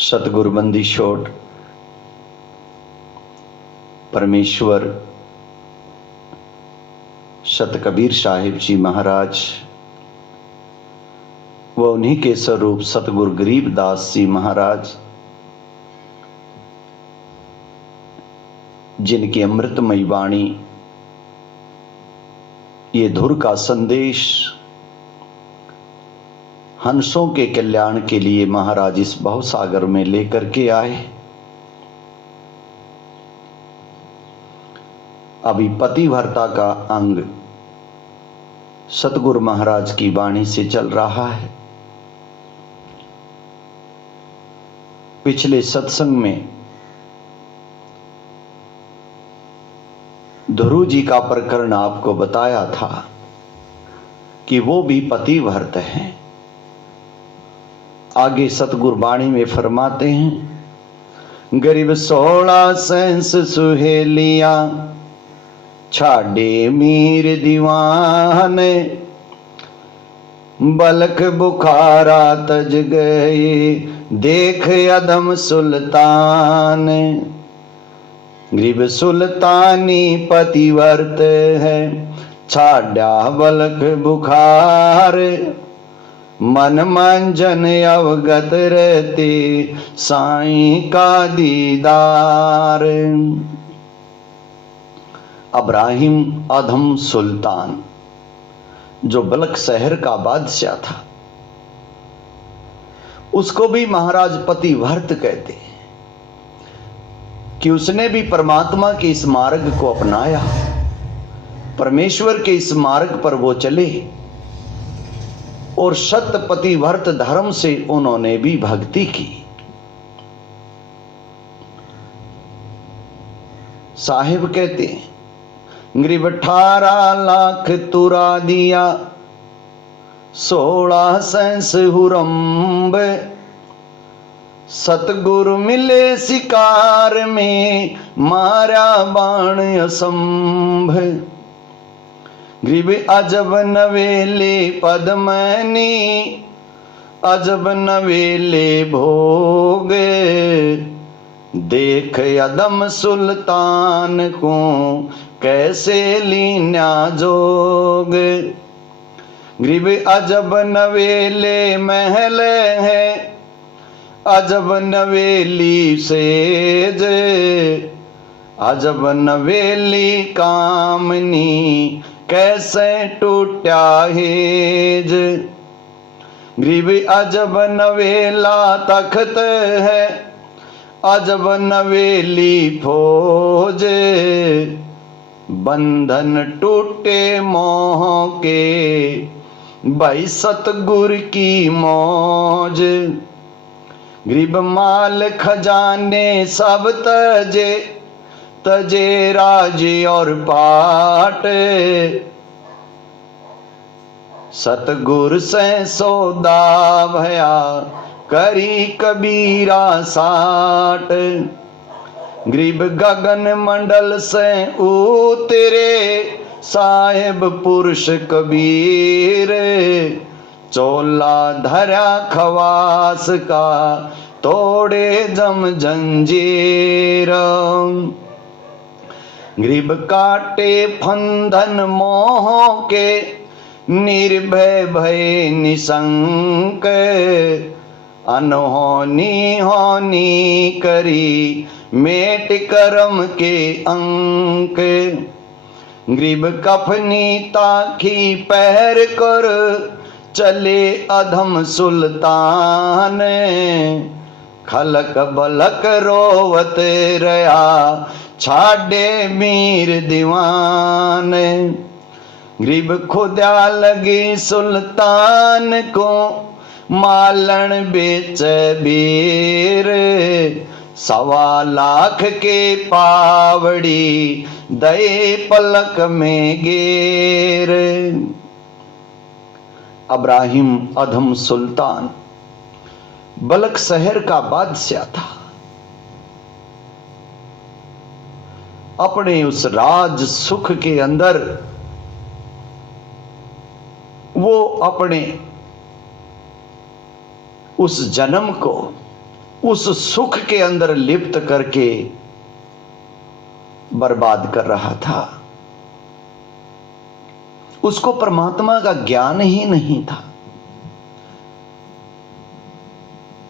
सतगुरु बंदी छोड़ परमेश्वर सत कबीर साहिब जी महाराज व उन्हीं के स्वरूप सतगुरु गरीबदास जी महाराज, जिनकी अमृतमयी वाणी ये धुर का संदेश हंसों के कल्याण के लिए महाराज इस भवसागर में लेकर के आए। अभी पतिव्रता का अंग सतगुरु महाराज की वाणी से चल रहा है। पिछले सत्संग में ध्रुव जी का प्रकरण आपको बताया था कि वो भी पतिव्रत हैं। आगे सतगुरु वाणी में फरमाते हैं, गरीब 16 सेंस सुहेलिया छाड़े मीर दीवाने, बलक बुखारा तज गए देख अदम सुल्तान। गरीब सुल्तानी पतिव्रत है छाड़ा बलक बुखार, मन मंजन अवगत रहते साईं का दीदार। इब्राहिम अधम सुल्तान जो बलक शहर का बादशाह था, उसको भी महाराज पतिव्रत कहते हैं कि उसने भी परमात्मा के इस मार्ग को अपनाया, परमेश्वर के इस मार्ग पर वो चले और सत पतिव्रत धर्म से उन्होंने भी भक्ति की। साहिब कहते हैं, गरीब 18 लाख तुरा दिया 16 सेंस हुरम्ब, सतगुरु मिले शिकार में मारा बाण असंभ। गरीब अजब नवेले पद्मनी अजब नवेले भोग, देख अदम सुल्तान को कैसे लीना जोग। गरीब अजब नवेले महल है अजब नवेली सेज, अजब नवेली कामनी कैसे टूटा हेज। गरीब अजब नवेला तख्त है अजब नवेली फौज, बंधन टूटे मोह के भाई सतगुरु की मौज। गरीब माल खजाने सब तजे तजे राज और पाट, सतगुरु से सौदा भया करी कबीरा साट। गरीब गगन मंडल से उतरे साहेब पुरुष कबीर, चोला धरा खवास का तोड़े जम जंजीर। गरीब काटे फंधन मोह के निर्भय भय निशंक, अनहोनी होनी करी मेट करम के अंक। गरीब कफनी ताखी पहर कर चले अधम सुल्तान, खलक बलक रोवत रया छाड़े मीर दीवान। गरीब खुदा लगी सुल्तान को मालन बेच बीर, 1.25 लाख के पावड़ी दए पलक में गेर। इब्राहिम अधम सुल्तान बलक शहर का बादशाह था। अपने उस राज सुख के अंदर वो अपने उस जन्म को उस सुख के अंदर लिप्त करके बर्बाद कर रहा था। उसको परमात्मा का ज्ञान ही नहीं था।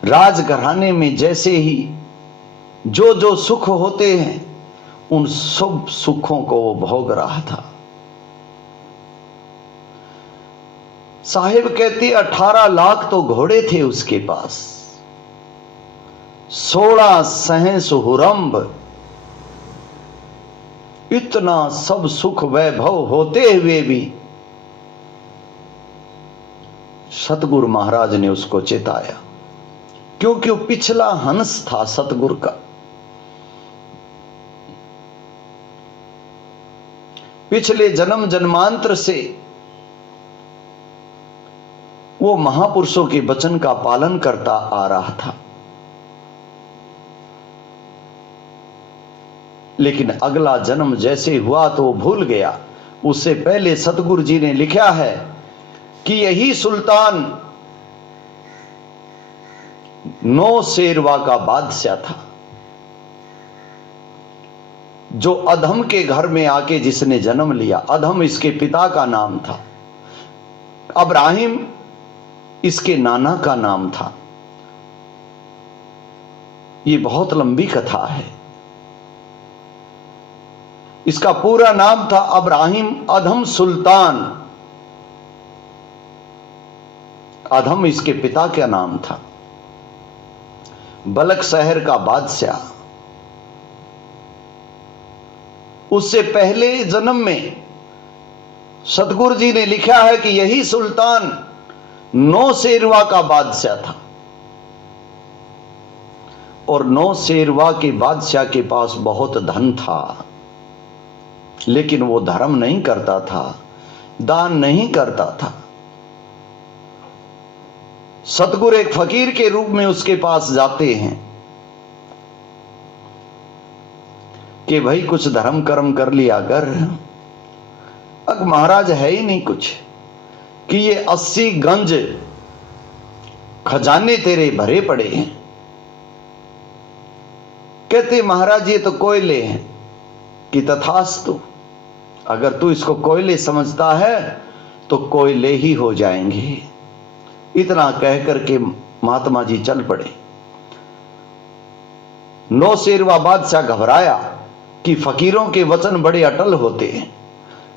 राजघराने में जैसे ही जो जो सुख होते हैं उन सब सुखों को वो भोग रहा था। साहिब कहते 18 लाख तो घोड़े थे उसके पास, 16 सहस हुरंब, इतना सब सुख वैभव होते हुए भी सतगुरु महाराज ने उसको चेताया, क्योंकि वो पिछला हंस था सतगुरु का। पिछले जन्म जन्मांतर से वो महापुरुषों के वचन का पालन करता आ रहा था, लेकिन अगला जन्म जैसे हुआ तो वो भूल गया। उससे पहले सतगुरु जी ने लिखा है कि यही सुल्तान 9 शेरवा का बादशाह था, जो अधम के घर में आके जिसने जन्म लिया। अधम इसके पिता का नाम था, अब्राहिम इसके नाना का नाम था। ये बहुत लंबी कथा है। इसका पूरा नाम था अब्राहिम अधम सुल्तान। अधम इसके पिता का नाम था, बलक शहर का बादशाह। उससे पहले जन्म में सतगुरु जी ने लिखा है कि यही सुल्तान 9 शेरवा का बादशाह था, और 9 शेरवा के बादशाह के पास बहुत धन था, लेकिन वो धर्म नहीं करता था, दान नहीं करता था। सतगुरु एक फकीर के रूप में उसके पास जाते हैं कि भाई कुछ धर्म कर्म कर लिया कर। अब महाराज है ही नहीं कुछ, कि ये 80 गंज खजाने तेरे भरे पड़े हैं। कहते महाराज ये तो कोयले हैं। कि तथास्तु, अगर तू इसको कोयले समझता है तो कोयले ही हो जाएंगे। इतना कह करके महात्मा जी चल पड़े। 9 शेरवा बादशाह घबराया कि फकीरों के वचन बड़े अटल होते हैं,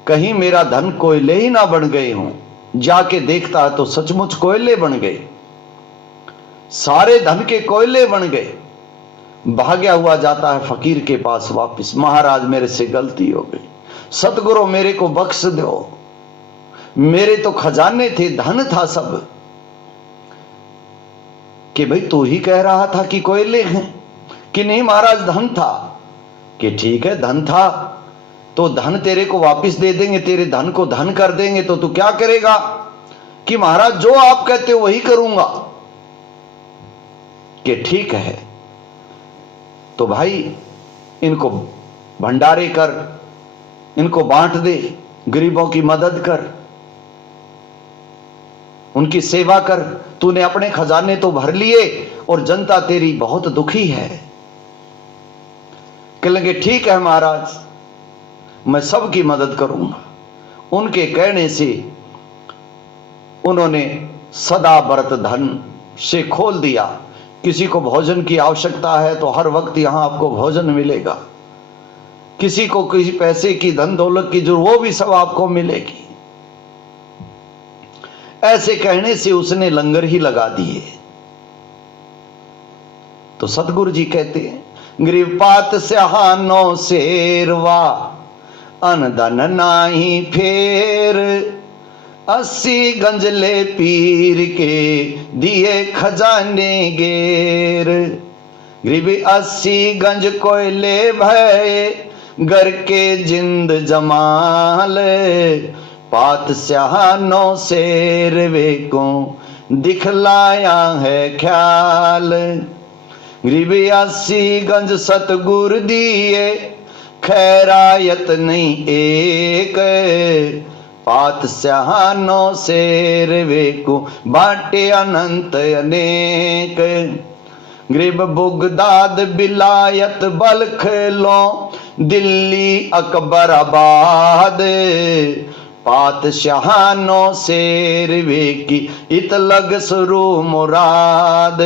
कहीं मेरा धन कोयले ही ना बन गए हों। जाके देखता है तो सचमुच कोयले बन गए, सारे धन के कोयले बन गए। भाग्या हुआ जाता है फकीर के पास वापस, महाराज मेरे से गलती हो गई, सतगुरु मेरे को बख्श दो, मेरे तो खजाने थे, धन था सब। कि भाई तू ही कह रहा था कि कोयले हैं। कि नहीं महाराज धन था। कि ठीक है धन था तो धन तेरे को वापस दे देंगे, तेरे धन को धन कर देंगे, तो तू क्या करेगा? कि महाराज जो आप कहते हो वही करूंगा। कि ठीक है तो भाई इनको भंडारे कर, इनको बांट दे, गरीबों की मदद कर, उनकी सेवा कर। तूने अपने खजाने तो भर लिए और जनता तेरी बहुत दुखी है। कहेंगे ठीक है महाराज, मैं सबकी मदद करूंगा। उनके कहने से उन्होंने सदा व्रत धन से खोल दिया। किसी को भोजन की आवश्यकता है तो हर वक्त यहां आपको भोजन मिलेगा। किसी को किसी पैसे की धन दौलत की जरूरत, वो भी सब आपको मिलेगी। ऐसे कहने से उसने लंगर ही लगा दिए। तो सतगुरु जी कहते हैं गृहपात स्याहानो शेरवा अन धन नाही फेर, 80 गंजले पीर के दिए खजाने गेर। गरीबी 80 गंज कोयले भय घर के जिंद जमाल, पात स्याहानो शेरवे को दिखलाया है ख्याल। गरीबी 80 गंज सतगुर दिए खैरायत नहीं एक, पात स्याहानो शेरवे को बाटे अनंत अनेक। ग्रीब बुगदाद बिलायत बल्ख लो दिल्ली अकबराबाद पातशाहानो शेरवे की इतलग शुरू मुराद।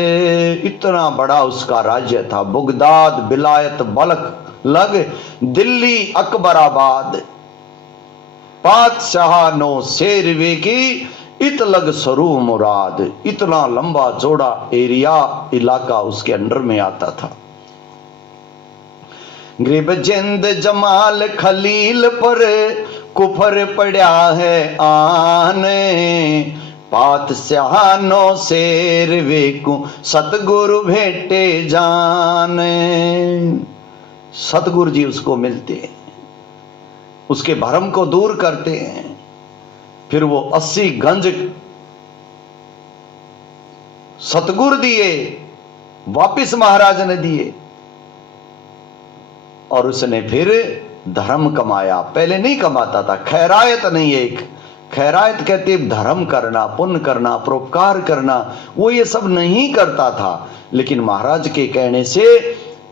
इतना बड़ा उसका राज्य था, बुगदाद बिलायत बल्ख लग दिल्ली अकबराबाद पातशाहानो शेरवे की इतलग सरू मुराद। इतना लंबा चौड़ा एरिया इलाका उसके अंडर में आता था। ग्रिब जिंद जमाल खलील पर कुफर पड़ा है आने पातशाहानो शेरवे को सतगुरु भेटे जाने। सतगुरु जी उसको मिलते हैं, उसके भरम को दूर करते हैं। फिर वो 80 गंज सतगुरु दिए, वापिस महाराज ने दिए और उसने फिर धर्म कमाया। पहले नहीं कमाता था, खैरायत नहीं, एक खैरायत कहते धर्म करना, पुण्य करना, परोपकार करना, वो ये सब नहीं करता था। लेकिन महाराज के कहने से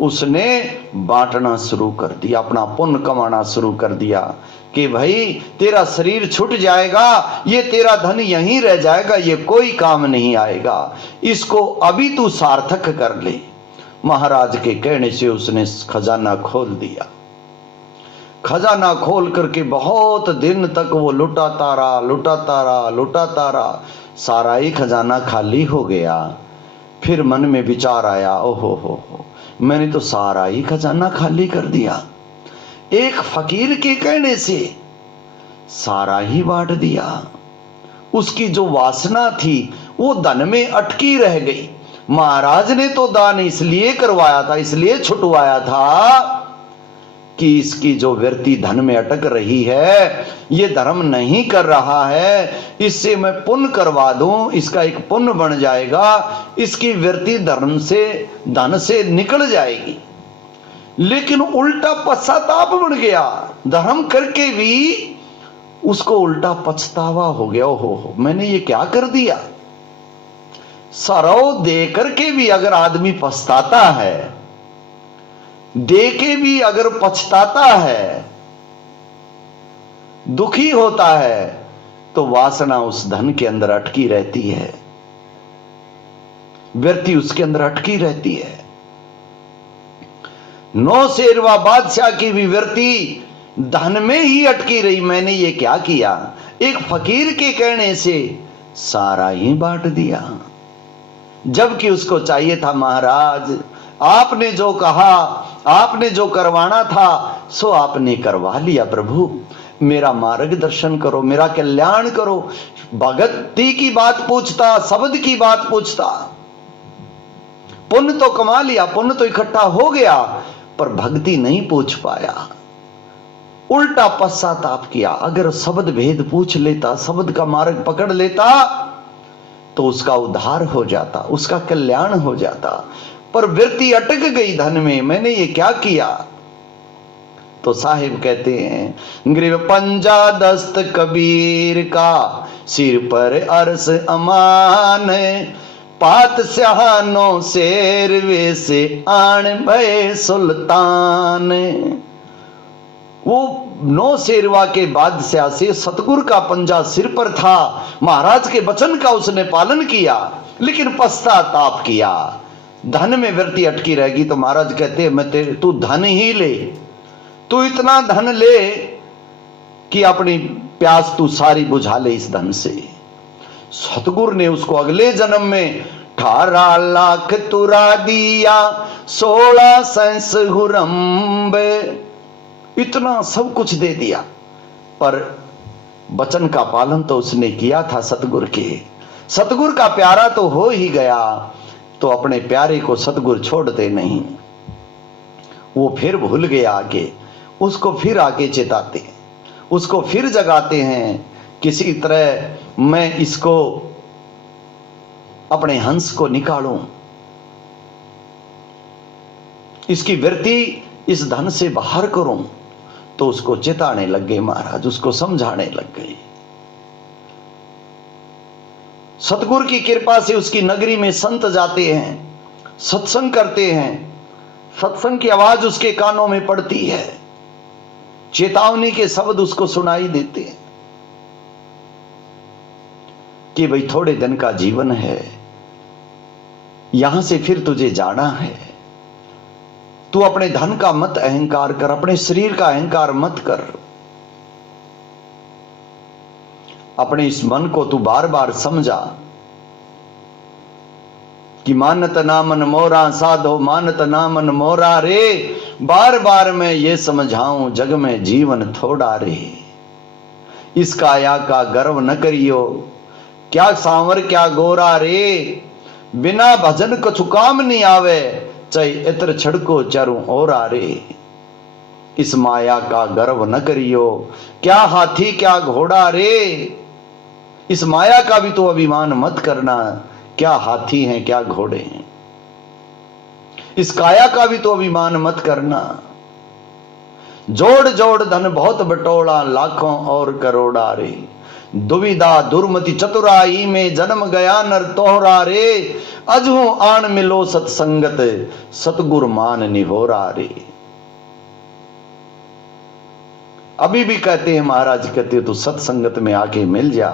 उसने बांटना शुरू कर दिया, अपना पुण्य कमाना शुरू कर दिया कि भाई तेरा शरीर छूट जाएगा, ये तेरा धन यहीं रह जाएगा, ये कोई काम नहीं आएगा, इसको अभी तू सार्थक कर ले। महाराज के कहने से उसने खजाना खोल दिया। खजाना खोल करके बहुत दिन तक वो लुटाता रहा, सारा ही खजाना खाली हो गया। फिर मन में विचार आया, ओहो मैंने तो सारा ही खजाना खाली कर दिया, एक फकीर के कहने से सारा ही बांट दिया। उसकी जो वासना थी वो धन में अटकी रह गई। महाराज ने तो दान इसलिए करवाया था, इसलिए छुटवाया था कि इसकी जो वृत्ति धन में अटक रही है, ये धर्म नहीं कर रहा है, इससे मैं पुण्य करवा दूं, इसका एक पुण्य बन जाएगा, इसकी वृत्ति धन से निकल जाएगी। लेकिन उल्टा पश्चाताप बढ़ गया, धर्म करके भी उसको उल्टा पछतावा हो गया। हो मैंने ये क्या कर दिया। सरव दे करके भी अगर आदमी पछताता है, दे के भी अगर पछताता है, दुखी होता है, तो वासना उस धन के अंदर अटकी रहती है, वृत्ति उसके अंदर अटकी रहती है। नौशेरवा बादशाह की भी वृत्ति धन में ही अटकी रही। मैंने ये क्या किया, एक फकीर के कहने से सारा ही बांट दिया, जबकि उसको चाहिए था महाराज आपने जो कहा, आपने जो करवाना था सो आपने करवा लिया। प्रभु मेरा मार्गदर्शन करो, मेरा कल्याण करो। भगति की बात पूछता, शब्द की बात पूछता। पुण्य तो कमा लिया, पुण्य तो इकट्ठा हो गया, पर भक्ति नहीं पूछ पाया, उल्टा पश्चाताप किया। अगर शब्द भेद पूछ लेता, शब्द का मार्ग पकड़ लेता, तो उसका उद्धार हो जाता, उसका कल्याण हो जाता। पर वृत्ति अटक गई धन में, मैंने ये क्या किया। तो साहिब कहते हैं, ग्रीव पंजा दस्त कबीर का सिर पर अरस अमान, पातशाहानो शेरवे से आन भय सुल्तान। वो नौशेरवा के बादशाह से सतगुरु का पंजा सिर पर था, महाराज के वचन का उसने पालन किया, लेकिन पश्चाताप किया। धन में वृत्ति अटकी रहेगी तो महाराज कहते हैं मैं तू धन ही ले, तू इतना धन ले कि अपनी प्यास तू सारी बुझा ले इस धन से। सतगुरु ने उसको अगले जन्म में 18 लाख तुरा दिया, 16 सैंस हुरम्ब, इतना सब कुछ दे दिया। पर वचन का पालन तो उसने किया था सतगुरु के। सतगुरु का प्यारा तो हो ही गया, तो अपने प्यारे को सतगुरु छोड़ते नहीं। वो फिर भूल गया आगे, उसको फिर आगे चेताते, उसको फिर जगाते हैं, किसी तरह मैं इसको अपने हंस को निकालूं, इसकी वृत्ति इस धन से बाहर करूं। तो उसको चेताने लग गए महाराज, उसको समझाने लग गए। सतगुरु की कृपा से उसकी नगरी में संत जाते हैं, सत्संग करते हैं, सत्संग की आवाज उसके कानों में पड़ती है, चेतावनी के शब्द उसको सुनाई देते हैं कि भाई थोड़े दिन का जीवन है, यहां से फिर तुझे जाना है। तू अपने धन का मत अहंकार कर, अपने शरीर का अहंकार मत कर। अपने इस मन को तू बार बार समझा कि मानत नामन मोरा साधो, मानत नामन मोरा रे। बार बार मैं ये समझाऊं जग में जीवन थोड़ा रे। इस काया का गर्व न करियो, क्या सांवर क्या गोरा रे। बिना भजन कछु काम नहीं आवे, चाहे इत्र छड़को चारों ओरा रे। इस माया का गर्व न करियो, क्या हाथी क्या घोड़ा रे। इस माया का भी तो अभिमान मत करना, क्या हाथी हैं क्या घोड़े हैं। इस काया का भी तो अभिमान मत करना। जोड़ जोड़ धन बहुत बटोला, लाखों और करोड़ा रे। दुविधा दुर्मति चतुराई में जन्म गया नर तोहरा रे। अजहू आन मिलो सत्संगत, सतगुर मान निहोरा रे। अभी भी कहते हैं महाराज, कहते तू सत्संगत में आके मिल जा,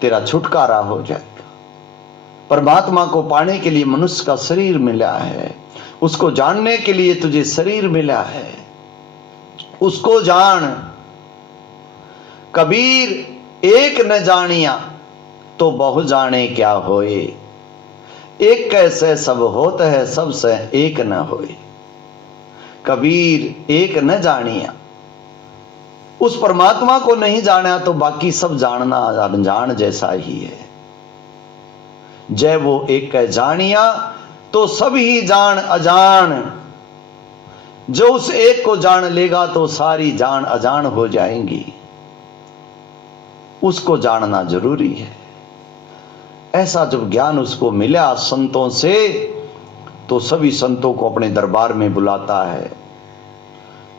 तेरा छुटकारा हो जाएगा। परमात्मा को पाने के लिए मनुष्य का शरीर मिला है, उसको जानने के लिए तुझे शरीर मिला है, उसको जान। कबीर एक न जानिया तो बहु जाने क्या होए। एक कैसे सब होत है, सबसे एक न होए। कबीर एक न जानिया, उस परमात्मा को नहीं जाना तो बाकी सब जानना अनजान जैसा ही है। जय वो एक है जानिया तो सब ही जान अजान। जो उस एक को जान लेगा तो सारी जान अजान हो जाएंगी। उसको जानना जरूरी है। ऐसा जब ज्ञान उसको मिला संतों से, तो सभी संतों को अपने दरबार में बुलाता है।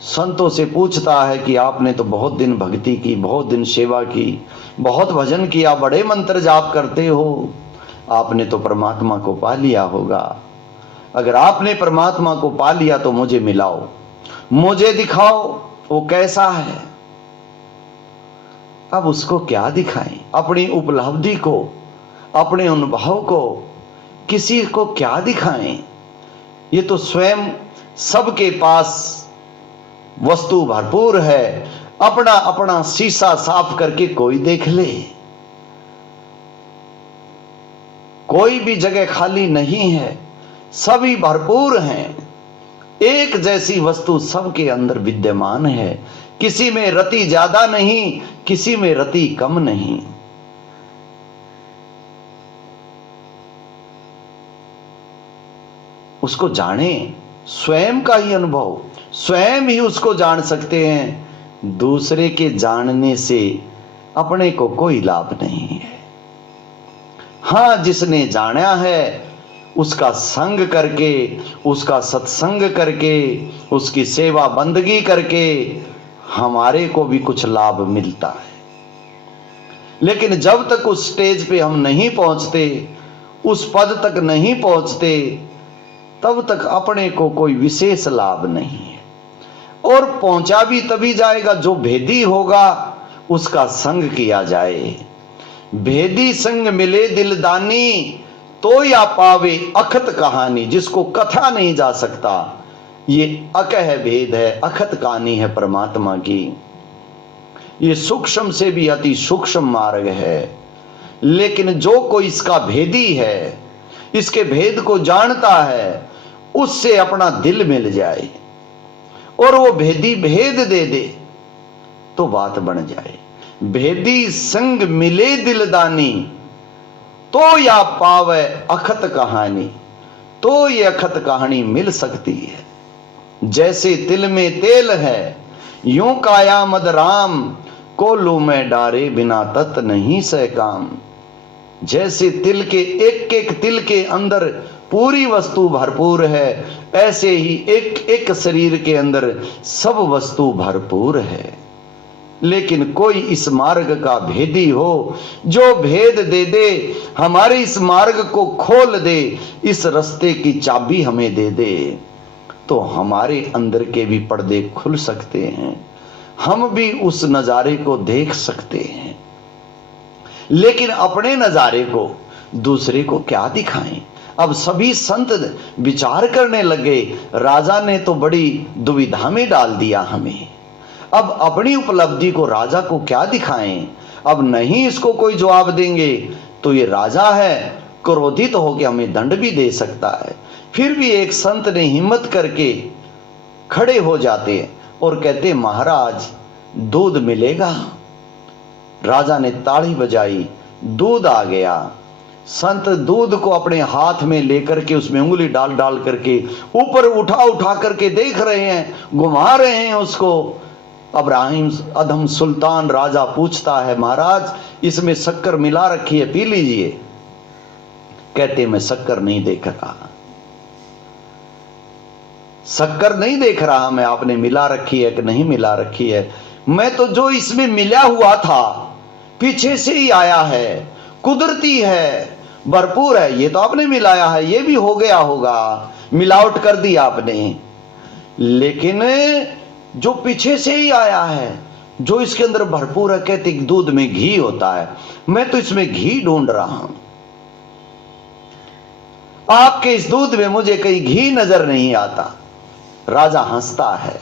संतों से पूछता है कि आपने तो बहुत दिन भक्ति की, बहुत दिन सेवा की, बहुत भजन किया, बड़े मंत्र जाप करते हो, आपने तो परमात्मा को पा लिया होगा। अगर आपने परमात्मा को पा लिया तो मुझे मिलाओ, मुझे दिखाओ वो कैसा है। अब उसको क्या दिखाएं? अपनी उपलब्धि को, अपने अनुभव को किसी को क्या दिखाएं? ये तो स्वयं सबके पास वस्तु भरपूर है। अपना अपना शीशा साफ करके कोई देख ले। कोई भी जगह खाली नहीं है, सभी भरपूर हैं। एक जैसी वस्तु सबके अंदर विद्यमान है। किसी में रति ज्यादा नहीं, किसी में रति कम नहीं। उसको जाने, स्वयं का ही अनुभव, स्वयं ही उसको जान सकते हैं। दूसरे के जानने से अपने को कोई लाभ नहीं है। हां, जिसने जाना है उसका संग करके, उसका सत्संग करके, उसकी सेवा बंदगी करके हमारे को भी कुछ लाभ मिलता है। लेकिन जब तक उस स्टेज पे हम नहीं पहुंचते, उस पद तक नहीं पहुंचते, तब तक अपने को कोई विशेष लाभ नहीं है। और पहुंचा भी तभी जाएगा जो भेदी होगा, उसका संग किया जाए। भेदी संग मिले दिलदानी, तो या पावे अखत कहानी। जिसको कथा नहीं जा सकता, ये अकह भेद है, अखत कहानी है परमात्मा की। ये सूक्ष्म से भी अति सूक्ष्म मार्ग है। लेकिन जो कोई इसका भेदी है, इसके भेद को जानता है, उससे अपना दिल मिल जाए और वो भेदी भेद दे दे तो बात बन जाए। भेदी संग मिले दिलदानी, तो या पावे अखत कहानी। तो ये अखत कहानी मिल सकती है। जैसे तिल में तेल है, यूं काया मद राम, कोलू में डारे बिना तत् नहीं सह काम। जैसे तिल के एक एक तिल के अंदर पूरी वस्तु भरपूर है, ऐसे ही एक एक शरीर के अंदर सब वस्तु भरपूर है। लेकिन कोई इस मार्ग का भेदी हो, जो भेद दे दे, हमारे इस मार्ग को खोल दे, इस रास्ते की चाबी हमें दे दे, तो हमारे अंदर के भी पर्दे खुल सकते हैं, हम भी उस नजारे को देख सकते हैं। लेकिन अपने नजारे को दूसरे को क्या दिखाएं? अब सभी संत विचार करने लगे, राजा ने तो बड़ी दुविधा में डाल दिया हमें, अब अपनी उपलब्धि को राजा को क्या दिखाएं? अब नहीं इसको कोई जवाब देंगे तो ये राजा है, क्रोधित होकर हमें दंड भी दे सकता है। फिर भी एक संत ने हिम्मत करके खड़े हो जाते और कहते, महाराज दूध मिलेगा? राजा ने ताली बजाई, दूध आ गया। संत दूध को अपने हाथ में लेकर के उसमें उंगली डाल डाल करके ऊपर उठा उठा करके देख रहे हैं, घुमा रहे हैं उसको। इब्राहिम अधम सुल्तान राजा पूछता है, महाराज इसमें शक्कर मिला रखी है, पी लीजिए। कहते, मैं शक्कर नहीं देख रहा, शक्कर नहीं देख रहा मैं, आपने मिला रखी है कि नहीं मिला रखी है। मैं तो जो इसमें मिला हुआ था पीछे से ही आया है, कुदरती है, भरपूर है, ये तो आपने मिलाया है, ये भी हो गया होगा, मिलावट कर दी आपने। लेकिन जो पीछे से ही आया है, जो इसके अंदर भरपूर है, कहते दूध में घी होता है, मैं तो इसमें घी ढूंढ रहा हूं, आपके इस दूध में मुझे कहीं घी नजर नहीं आता। राजा हंसता है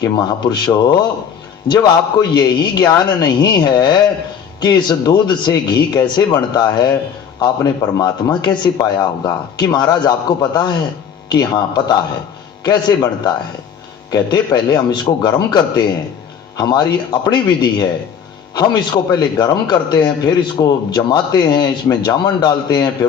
कि महापुरुषों, जब आपको यही ज्ञान नहीं है कि इस दूध से घी कैसे बनता है, आपने परमात्मा कैसे पाया होगा? कि महाराज आपको पता है? कि हां पता है। कैसे बनता है? कहते, पहले हम इसको गर्म करते हैं, हमारी अपनी विधि है, हम इसको पहले गर्म करते हैं, फिर इसको जमाते हैं, इसमें जामन डालते हैं, फिर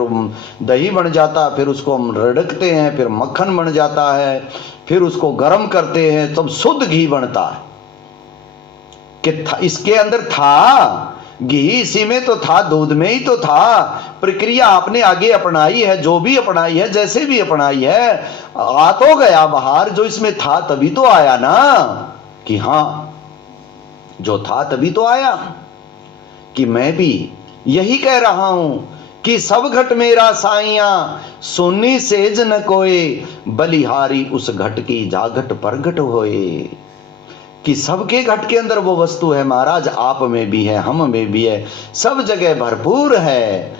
दही बन जाता है, फिर उसको हम रड़कते हैं, फिर मक्खन बन जाता है, फिर उसको गर्म करते हैं, तब शुद्ध घी बनता है। कि इसके अंदर था घी, इसी में तो था, दूध में ही तो था। प्रक्रिया आपने आगे अपनाई है, जो भी अपनाई है, जैसे भी अपनाई है, आ तो गया बाहर, जो इसमें था तभी तो आया ना। कि हां, जो था तभी तो आया। कि मैं भी यही कह रहा हूं कि सब घट मेरा साइया, सोनी सेज न कोए, बलिहारी उस घट की जागट परगट होए। कि सबके घट के अंदर वो वस्तु है महाराज, आप में भी है, हम में भी है, सब जगह भरपूर है।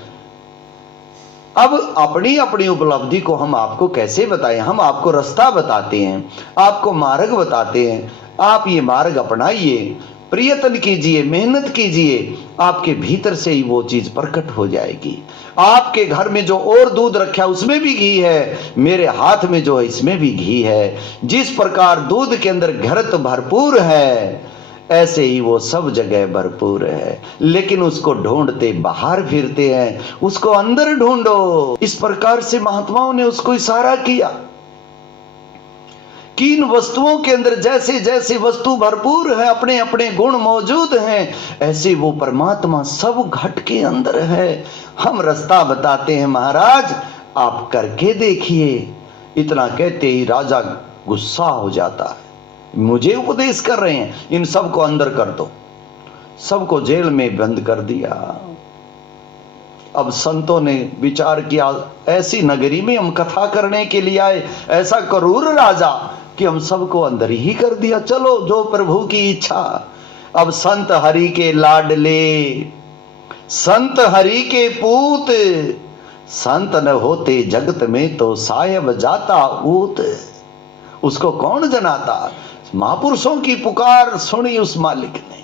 अब अपनी अपनी उपलब्धि को हम आपको कैसे बताएं? हम आपको रास्ता बताते हैं, आपको मार्ग बताते हैं, आप ये मार्ग अपनाइए, प्रयत्न कीजिए, मेहनत कीजिए, आपके भीतर से ही वो चीज प्रकट हो जाएगी। आपके घर में जो और दूध रखा है उसमें भी घी है, मेरे हाथ में जो है इसमें भी घी है। जिस प्रकार दूध के अंदर घृत भरपूर है, ऐसे ही वो सब जगह भरपूर है, लेकिन उसको ढूंढते बाहर फिरते हैं, उसको अंदर ढूंढो। इस प्रकार से महात्माओं ने उसको इशारा किया कि इन वस्तुओं के अंदर जैसे जैसे वस्तु भरपूर है, अपने अपने गुण मौजूद हैं, ऐसे वो परमात्मा सब घट के अंदर है। हम रास्ता बताते हैं महाराज, आप करके देखिए। इतना कहते ही राजा गुस्सा हो जाता है, मुझे उपदेश कर रहे हैं, इन सबको अंदर कर दो। सबको जेल में बंद कर दिया। अब संतों ने विचार किया, ऐसी नगरी में हम कथा करने के लिए आए, ऐसा क्रूर राजा कि हम सबको अंदर ही कर दिया, चलो जो प्रभु की इच्छा। अब संत हरि के लाडले, संत हरि के पूत, संत न होते जगत में तो सायब जाता ऊत। उसको कौन जनाता? महापुरुषों की पुकार सुनी उस मालिक ने।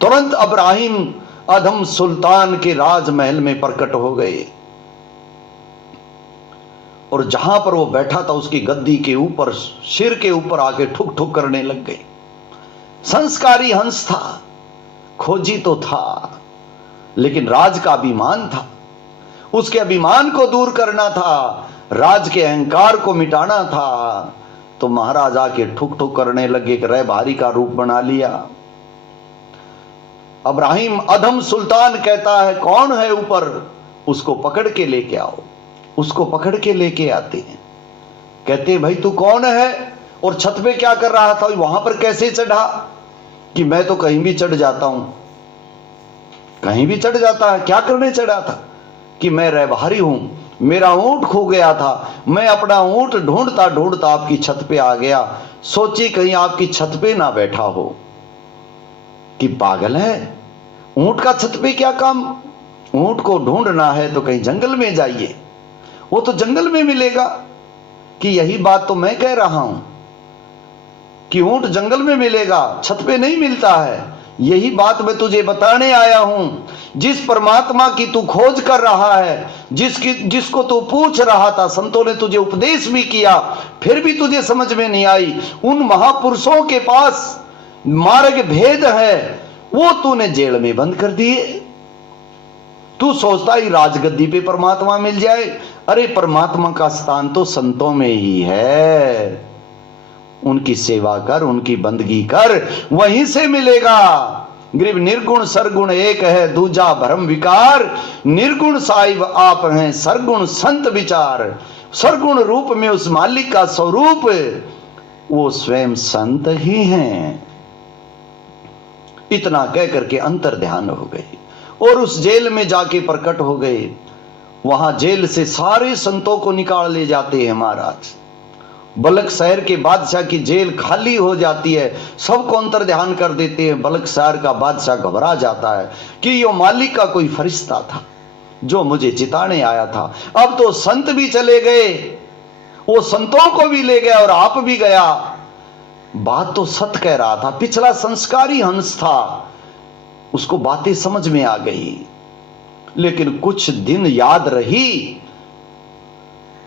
तुरंत इब्राहिम अधम सुल्तान के राजमहल में प्रकट हो गए, और जहां पर वो बैठा था उसकी गद्दी के ऊपर, सिर के ऊपर आके ठुक ठुक करने लग गए। संस्कारी हंस था, खोजी तो था, लेकिन राज का अभिमान था, उसके अभिमान को दूर करना था, राज के अहंकार को मिटाना था। तो महाराज आके ठुक ठुक करने लगे, रह भारी का रूप बना लिया। इब्राहिम अधम सुल्तान कहता है, कौन है ऊपर? उसको पकड़ के लेके आओ। उसको पकड़ के लेके आते हैं, कहते भाई तू कौन है और छत पे क्या कर रहा था, वहां पर कैसे चढ़ा? कि मैं तो कहीं भी चढ़ जाता हूं, कहीं भी चढ़ जाता है। क्या करने चढ़ा था? कि मैं रहबारी हूं, मेरा ऊंट खो गया था, मैं अपना ऊंट ढूंढता ढूंढता आपकी छत पे आ गया, सोची कहीं आपकी छत पे ना बैठा हो। कि पागल है, ऊंट का छत पे क्या काम? ऊंट को ढूंढना है तो कहीं जंगल में जाइए, वो तो जंगल में मिलेगा। कि यही बात तो मैं कह रहा हूं कि ऊंट जंगल में मिलेगा, छत पे नहीं मिलता है। यही बात मैं तुझे बताने आया हूं। जिस परमात्मा की तू खोज कर रहा है, जिसको तू पूछ रहा था, संतों ने तुझे उपदेश भी किया, फिर भी तुझे समझ में नहीं आई। उन महापुरुषों के पास मार्ग भेद है, वो तूने जेल में बंद कर दिए। तू सोचता ही राजगद्दी पे परमात्मा मिल जाए। अरे परमात्मा का स्थान तो संतों में ही है। उनकी सेवा कर, उनकी बंदगी कर, वहीं से मिलेगा। ग्रीव निर्गुण सरगुण एक है, दूजा भरम विकार। निर्गुण साहिब आप हैं, सरगुण संत विचार। सरगुण रूप में उस मालिक का स्वरूप, वो स्वयं संत ही हैं। इतना कह करके अंतर ध्यान हो गए और उस जेल में जाके प्रकट हो गए। वहां जेल से सारे संतों को निकाल ले जाते हैं महाराज। बलक शहर के बादशाह की जेल खाली हो जाती है, सबको अंतर ध्यान कर देते हैं। बलक शहर का बादशाह घबरा जाता है कि यो मालिक का कोई फरिश्ता था जो मुझे चिताने आया था। अब तो संत भी चले गए, वो संतों को भी ले गया और आप भी गया। बात तो सत कह रहा था, पिछला संस्कारी हंस था, उसको बातें समझ में आ गई, लेकिन कुछ दिन याद रही,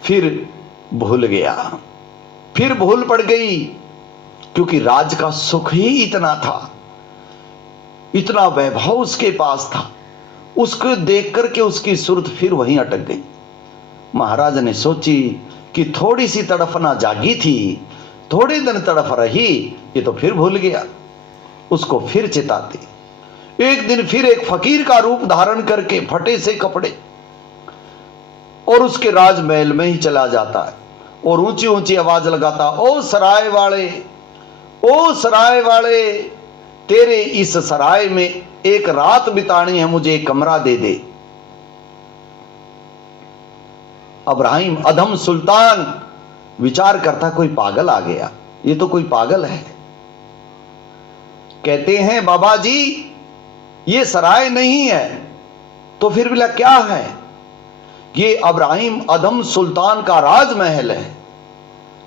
फिर भूल गया, फिर भूल पड़ गई। क्योंकि राज का सुख ही इतना था, इतना वैभव उसके पास था, उसको देख करके उसकी सुरत फिर वहीं अटक गई। महाराज ने सोची कि थोड़ी सी तड़फना जागी थी, थोड़े दिन तड़फ रही, ये तो फिर भूल गया। उसको फिर चिताते। एक दिन फिर एक फकीर का रूप धारण करके फटे से कपड़े और उसके राजमहल में ही चला जाता है और ऊंची ऊंची आवाज लगाता, ओ सराय वाले, ओ सराय वाले, तेरे इस सराय में एक रात बितानी है, मुझे एक कमरा दे दे। अब्राहिम अधम सुल्तान विचार करता, कोई पागल आ गया, ये तो कोई पागल है। कहते हैं बाबा जी ये सराय नहीं है, तो फिर बोला क्या है? ये अब्राहिम अधम सुल्तान का राजमहल है।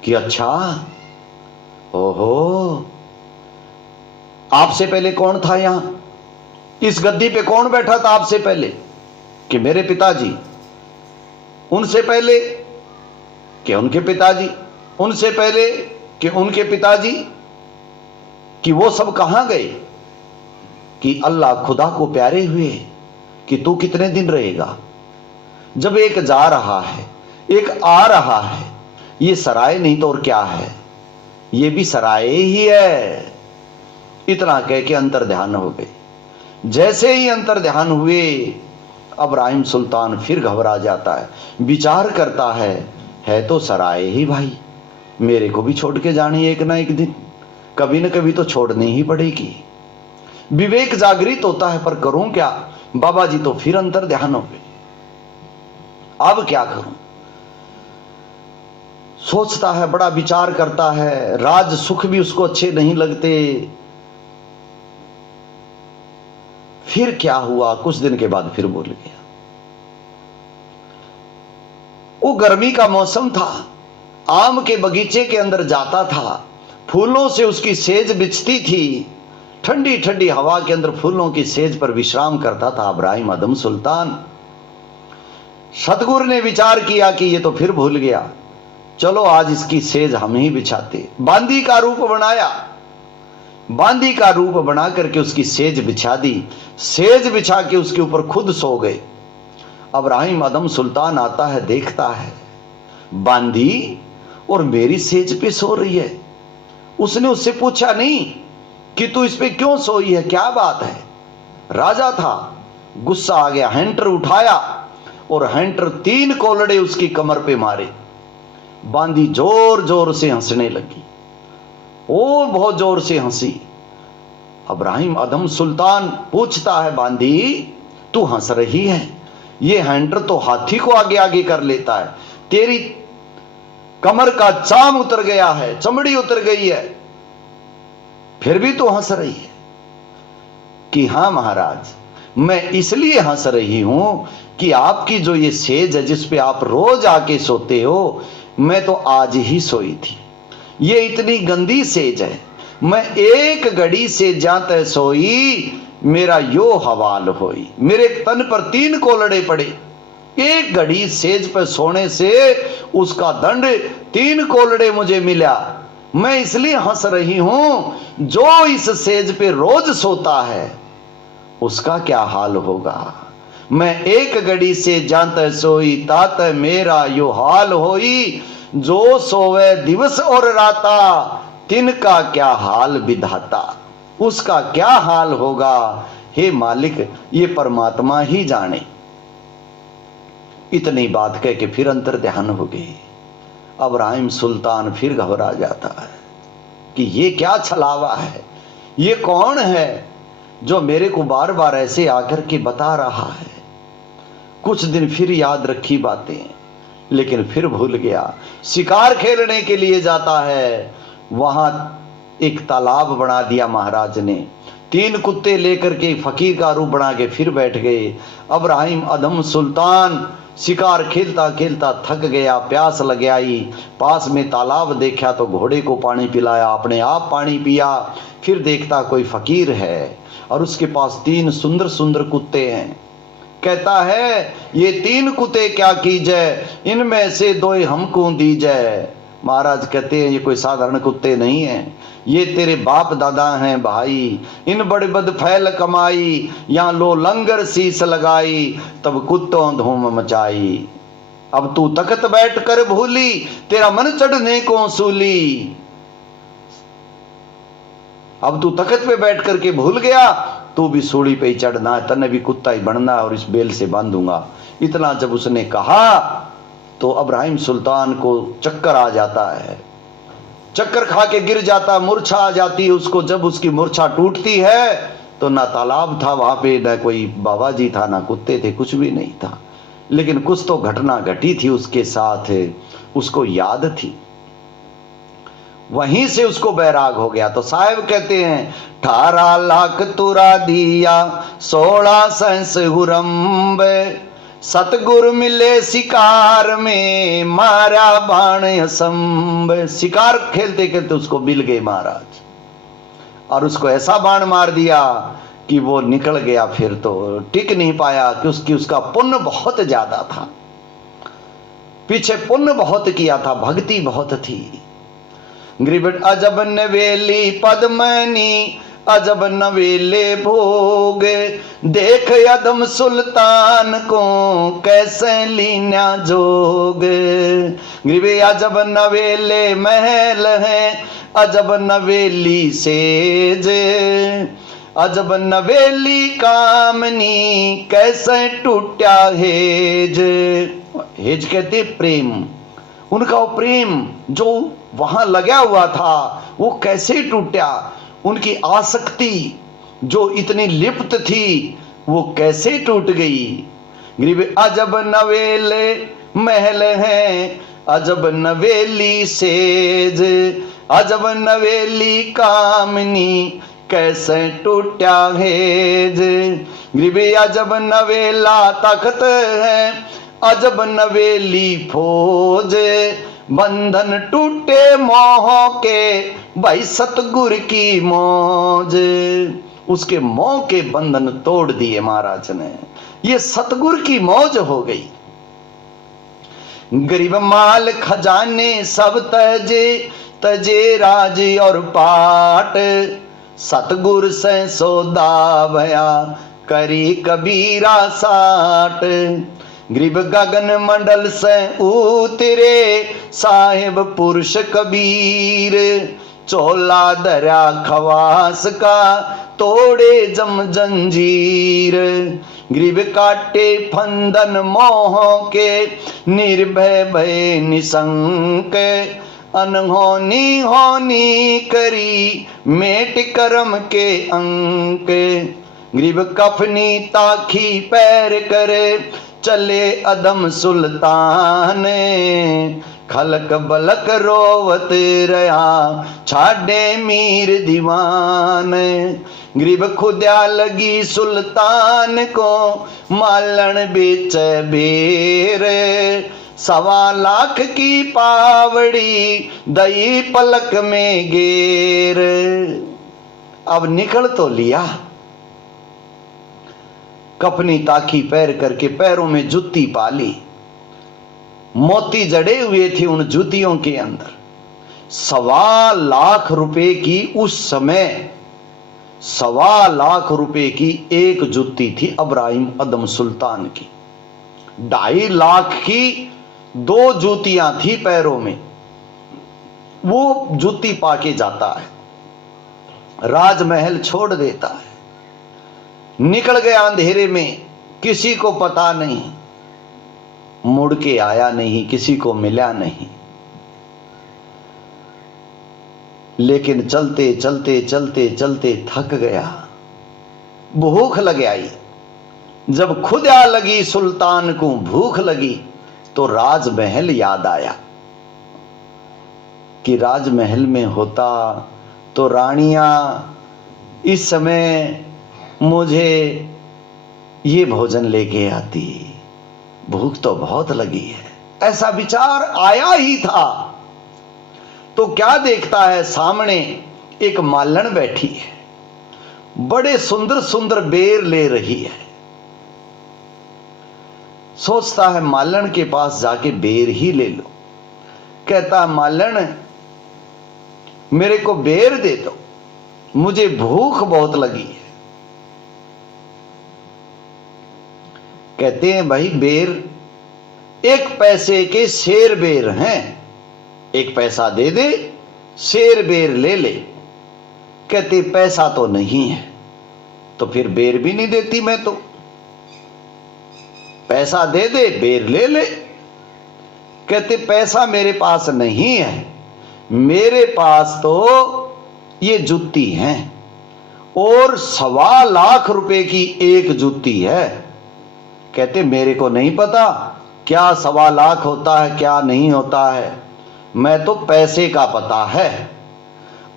कि अच्छा, ओहो, आपसे पहले कौन था यहां? इस गद्दी पे कौन बैठा था आपसे पहले? कि मेरे पिताजी। उनसे पहले? कि उनके पिताजी। उनसे पहले? कि उनके पिताजी। कि वो सब कहां गए? कि अल्लाह खुदा को प्यारे हुए। कि तू कितने दिन रहेगा? जब एक जा रहा है, एक आ रहा है, ये सराय नहीं तो और क्या है? ये भी सराय ही है। इतना कह के अंतर ध्यान हो गए। जैसे ही अंतर ध्यान हुए, अब्राहिम सुल्तान फिर घबरा जाता है, विचार करता है तो सराय ही भाई, मेरे को भी छोड़ के जानी एक ना एक दिन, कभी न कभी तो छोड़नी ही पड़ेगी। विवेक जागृत होता है, पर करूं क्या? बाबा जी तो फिर अंतर ध्यान हो गए। अब क्या करूं? सोचता है, बड़ा विचार करता है, राज सुख भी उसको अच्छे नहीं लगते। फिर क्या हुआ? कुछ दिन के बाद फिर बोल गया। वो गर्मी का मौसम था, आम के बगीचे के अंदर जाता था, फूलों से उसकी सेज बिछती थी, ठंडी ठंडी हवा के अंदर फूलों की सेज पर विश्राम करता था अब्राहिम अदम सुल्तान। सतगुरु ने विचार किया कि ये तो फिर भूल गया, चलो आज इसकी सेज हम ही बिछाते। बांदी का रूप बनाया, बांदी का रूप बना करके उसकी सेज बिछा दी। सेज बिछा के उसके ऊपर खुद सो गए। अब्राहिम अदम सुल्तान आता है, देखता है बांदी और मेरी सेज पे सो रही है। उसने उससे पूछा नहीं कि तू इस पे क्यों सोई है, क्या बात है? राजा था, गुस्सा आ गया, हैंटर उठाया और हैंटर 3 कोलड़े उसकी कमर पे मारे। बांदी जोर जोर से हंसने लगी, वो बहुत जोर से हंसी। इब्राहिम अदम सुल्तान पूछता है, बांदी तू हंस रही है? ये हैंटर तो हाथी को आगे आगे कर लेता है, तेरी कमर का चाम उतर गया है, चमड़ी उतर गई है, फिर भी तू हंस रही है? कि हां महाराज, मैं इसलिए हंस रही हूं कि आपकी जो ये सेज है जिस पे आप रोज आके सोते हो, मैं तो आज ही सोई थी। ये इतनी गंदी सेज है, मैं एक घड़ी से जाते सोई, मेरा यो हवाल होई। मेरे तन पर 3 कोलड़े पड़े, एक घड़ी सेज पर सोने से उसका दंड 3 कोलड़े मुझे मिला। मैं इसलिए हंस रही हूं, जो इस सेज पे रोज सोता है उसका क्या हाल होगा। मैं एक घड़ी से जानते सोई, तात मेरा यो हाल होई। जो सोवे दिवस और राता, तिनका क्या हाल विधाता। उसका क्या हाल होगा, हे मालिक ये परमात्मा ही जाने। इतनी बात कह के फिर अंतर ध्यान हो गई। इब्राहिम सुल्तान फिर घबरा जाता है कि ये क्या छलावा है, ये कौन है जो मेरे को बार बार ऐसे आकर के बता रहा है। कुछ दिन फिर याद रखी बातें, लेकिन फिर भूल गया। शिकार खेलने के लिए जाता है, वहां एक तालाब बना दिया महाराज ने। 3 कुत्ते लेकर के फकीर का रूप बना के फिर बैठ गए। इब्राहिम अदम सुल्तान शिकार खेलता खेलता थक गया, प्यास लग आई। पास में तालाब देखा तो घोड़े को पानी पिलाया, अपने आप पानी पिया। फिर देखता कोई फकीर है और उसके पास 3 सुंदर सुंदर कुत्ते हैं। कहता है, ये 3 कुत्ते क्या कीजिए, इनमें से 2 हमको दीजिए। महाराज कहते हैं, ये कोई साधारण कुत्ते नहीं हैं, ये तेरे बाप दादा हैं भाई। इन बड़े बद फैल कमाई, यहाँ लो लंगर शीस लगाई, तब कुत्तों धूम मचाई। अब तू तख्त बैठ कर भूली, तेरा मन चढ़ने को सूली। अब तू तख्त पे बैठ करके भूल गया, तू भी सूली पे ही चढ़ना है, तने भी कुत्ता ही बनना है और इस बेल से बांधूंगा। इतना जब उसने कहा तो इब्राहिम सुल्तान को चक्कर आ जाता है, चक्कर खा के गिर जाता, मूर्छा आ जाती है उसको। जब उसकी मूर्छा टूटती है तो ना तालाब था वहां पे, ना कोई बाबा जी था, ना कुत्ते थे, कुछ भी नहीं था। लेकिन कुछ तो घटना घटी थी उसके साथ, उसको याद थी। वहीं से उसको बैराग हो गया। तो साहब कहते हैं, 18 लाख तुरा दिया 16 सहस हुरम्ब, सतगुरु मिले शिकार में मारा बाण असंभ। शिकार खेलते खेलते उसको मिल गए महाराज, और उसको ऐसा बाण मार दिया कि वो निकल गया। फिर तो टिक नहीं पाया कि उसका पुण्य बहुत ज्यादा था, पीछे पुण्य बहुत किया था, भक्ति बहुत थी। ग्रीबट अजब नवेली पद्मनी, अजब नवेले भोग, देख अदम सुल्तान को कैसे लीना जोग। ग्रीबे अजब नवेले महल है, अजब नवेली सेज, अजब नवेली कामनी कैसे टूटा हेज। हेज कहते प्रेम, उनका वो प्रेम जो वहां लगा हुआ था वो कैसे टूटा। उनकी आसक्ति जो इतनी लिप्त थी वो कैसे टूट गई। गरीब अजब नवेले महल हैं, अजब नवेली सेज, अजब नवेली कामनी कैसे टूटा हेज। गरीब अजब नवेला तख्त है, अजब नवेली फौज, बंधन टूटे मोह के भाई सतगुर की मौज। उसके मोह के बंधन तोड़ दिए महाराज ने, ये सतगुर की मौज हो गई। गरीब माल खजाने सब तजे, तजे राज और पाट, सतगुर से सौदा भया करी कबीरा साट। गरीब गगन मंडल से उतरे साहेब पुरुष कबीर, चोला दरा खवास का तोड़े जम जंजीर। गरीब काटे फंदन मोह के निर्भय भय निशंक, अनहोनी होनी करी मेट कर्म के अंक। गरीब कफनी ताखी पैर करे चले अदम सुल्तान। खलक बलक रोवत रहा छाडे मीर दीवान। गरीब खुदा लगी सुल्तान को मालन बेच बेर। 1.25 लाख की पावड़ी दई पलक में गेर। अब निकल तो लिया। कफनी ताकी पैर करके पैरों में जुत्ती पाली। मोती जड़े हुए थे उन जूतियों के अंदर। 1.25 लाख रुपए की उस समय 1.25 लाख रुपए की एक जूती थी इब्राहिम अदम सुल्तान की। 2.5 लाख की 2 जूतियां थी पैरों में। वो जूती पाके जाता है, राजमहल छोड़ देता है, निकल गया अंधेरे में, किसी को पता नहीं, मुड़ के आया नहीं, किसी को मिला नहीं। लेकिन चलते चलते चलते चलते थक गया, भूख लग आई। जब खुदा लगी सुल्तान को भूख लगी तो राजमहल याद आया कि राजमहल में होता तो रानियां इस समय मुझे ये भोजन लेके आती, भूख तो बहुत लगी है। ऐसा विचार आया ही था तो क्या देखता है, सामने एक मालन बैठी है, बड़े सुंदर सुंदर बेर ले रही है। सोचता है मालन के पास जाके बेर ही ले लो। कहता है मालन मेरे को बेर दे दो, मुझे भूख बहुत लगी है। कहते हैं भाई बेर 1 पैसे के शेर बेर हैं, 1 पैसा दे दे, शेर बेर ले ले। कहते पैसा तो नहीं है, तो फिर बेर भी नहीं देती मैं तो। पैसा दे दे, बेर ले ले। कहते पैसा मेरे पास नहीं है, मेरे पास तो ये जूती है और 1.25 लाख रुपए की एक जूती है। कहते मेरे को नहीं पता क्या 1.25 लाख होता है क्या नहीं होता है, मैं तो पैसे का पता है।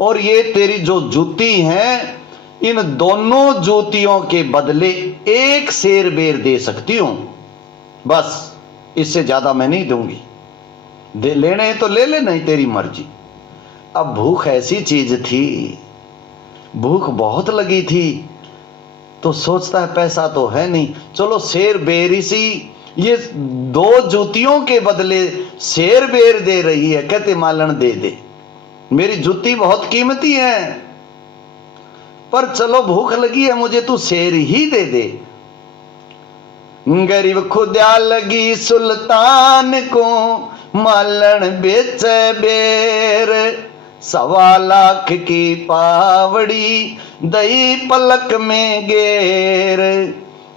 और ये तेरी जो जूती है, इन दोनों जूतियों के बदले 1 शेर बेर दे सकती हूं, बस इससे ज्यादा मैं नहीं दूंगी। दे लेने हैं तो ले ले, नहीं तेरी मर्जी। अब भूख ऐसी चीज थी, भूख बहुत लगी थी, तो सोचता है पैसा तो है नहीं, चलो शेर बेर सी, ये 2 जूतियों के बदले शेर बेर दे रही है। कहते मालन दे दे, मेरी जूती बहुत कीमती है, पर चलो भूख लगी है मुझे, तू शेर ही दे दे। गरीब खुदा लगी सुल्तान को मालन बेच बेर। 1.25 लाख की पावड़ी दई पलक में गेर।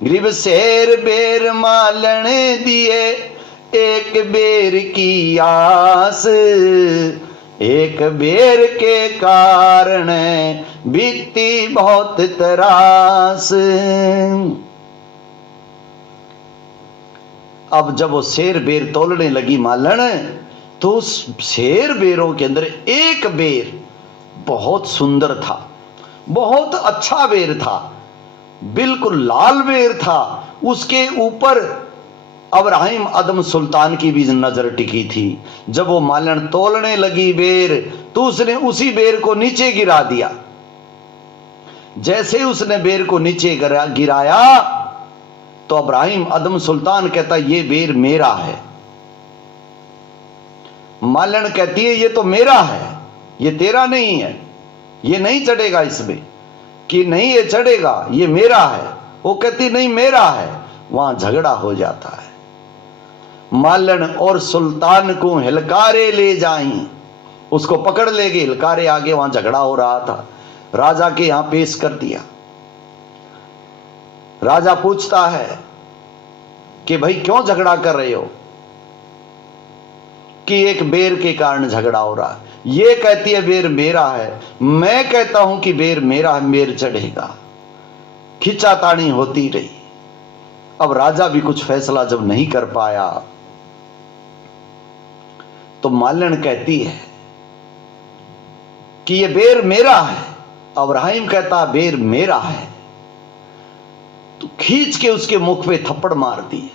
गरीब शेर बेर मालन दिए, 1 बेर की आस, 1 बेर के कारण बीती बहुत त्रास। अब जब वो शेर बेर तोलने लगी मालन, तो उस शेर बेरों के अंदर 1 बेर बहुत सुंदर था, बहुत अच्छा बेर था, बिल्कुल लाल बेर था। उसके ऊपर इब्राहिम अदम सुल्तान की भी नजर टिकी थी। जब वो मालन तोलने लगी बेर, तो उसने उसी बेर को नीचे गिरा दिया। जैसे उसने बेर को नीचे गिराया तो इब्राहिम अदम सुल्तान कहता ये बेर मेरा है। मालन कहती है ये तो मेरा है, ये तेरा नहीं है, ये नहीं चढ़ेगा इसमें, कि नहीं ये चढ़ेगा, ये मेरा है। वो कहती नहीं मेरा है। वहां झगड़ा हो जाता है। मालन और सुल्तान को हिलकारे ले जाई, उसको पकड़ ले गए, हिलकारे आगे, वहां झगड़ा हो रहा था। राजा के यहां पेश कर दिया। राजा पूछता है कि भाई क्यों झगड़ा कर रहे हो? कि एक बेर के कारण झगड़ा हो रहा है। ये कहती है बेर मेरा है, मैं कहता हूं कि बेर मेरा है, मेर चढ़ेगा। खिंचातानी होती रही। अब राजा भी कुछ फैसला जब नहीं कर पाया तो मालन कहती है कि ये बेर मेरा है। अब्राहिम कहता बेर मेरा है। तो खींच के उसके मुख पे थप्पड़ मार दी।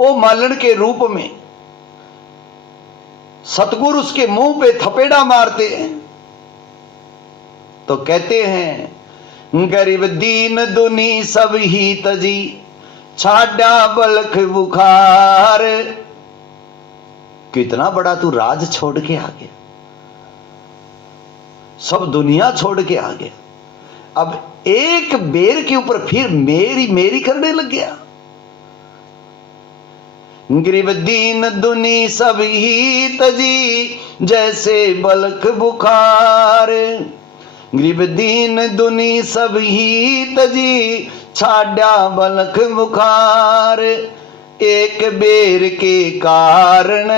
ओ मालन के रूप में सतगुरु उसके मुंह पे थपेड़ा मारते हैं तो कहते हैं गरीब दीन दुनी सब ही तजी छाड़ा बलख बुखार। कितना बड़ा तू राज छोड़ के आ गया, सब दुनिया छोड़ के आ गया, अब एक बेर के ऊपर फिर मेरी मेरी करने लग गया। गरीब दीन दुनी सब ही तजी जैसे बलख बुखार। गरीब दीन दुनी सब ही तजी छाड़ा बलख बुखार। एक बेर के कारण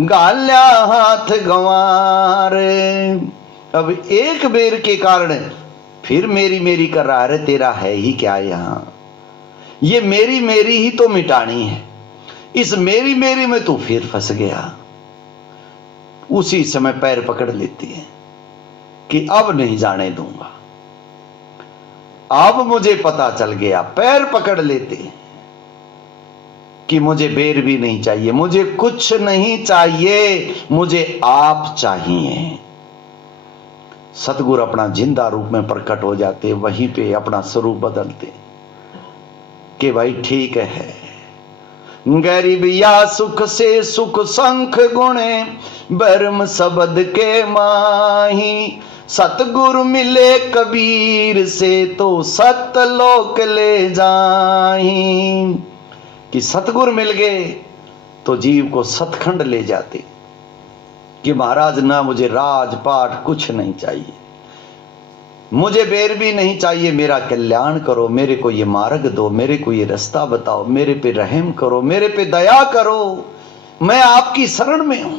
गाल्या हाथ गंवार। अब एक बेर के कारण फिर मेरी मेरी कर रहा है। तेरा है ही क्या यहां, ये मेरी मेरी ही तो मिटानी है। इस मेरी मेरी में तू फिर फंस गया। उसी समय पैर पकड़ लेती है कि अब नहीं जाने दूंगा, अब मुझे पता चल गया। पैर पकड़ लेते हैं कि मुझे बेर भी नहीं चाहिए, मुझे कुछ नहीं चाहिए, मुझे आप चाहिए। सतगुरु अपना जिंदा रूप में प्रकट हो जाते, वहीं पे अपना स्वरूप बदलते कि भाई ठीक है, गरीब या सुख से सुख संख गुणे बर्म शब्द के माही। सतगुरु मिले कबीर से तो सतलोक ले जाही। कि सतगुरु मिल गए तो जीव को सतखंड ले जाते कि महाराज ना मुझे राजपाट कुछ नहीं चाहिए, मुझे बेर भी नहीं चाहिए, मेरा कल्याण करो, मेरे को ये मार्ग दो, मेरे को ये रास्ता बताओ, मेरे पे रहम करो, मेरे पे दया करो, मैं आपकी शरण में हूं,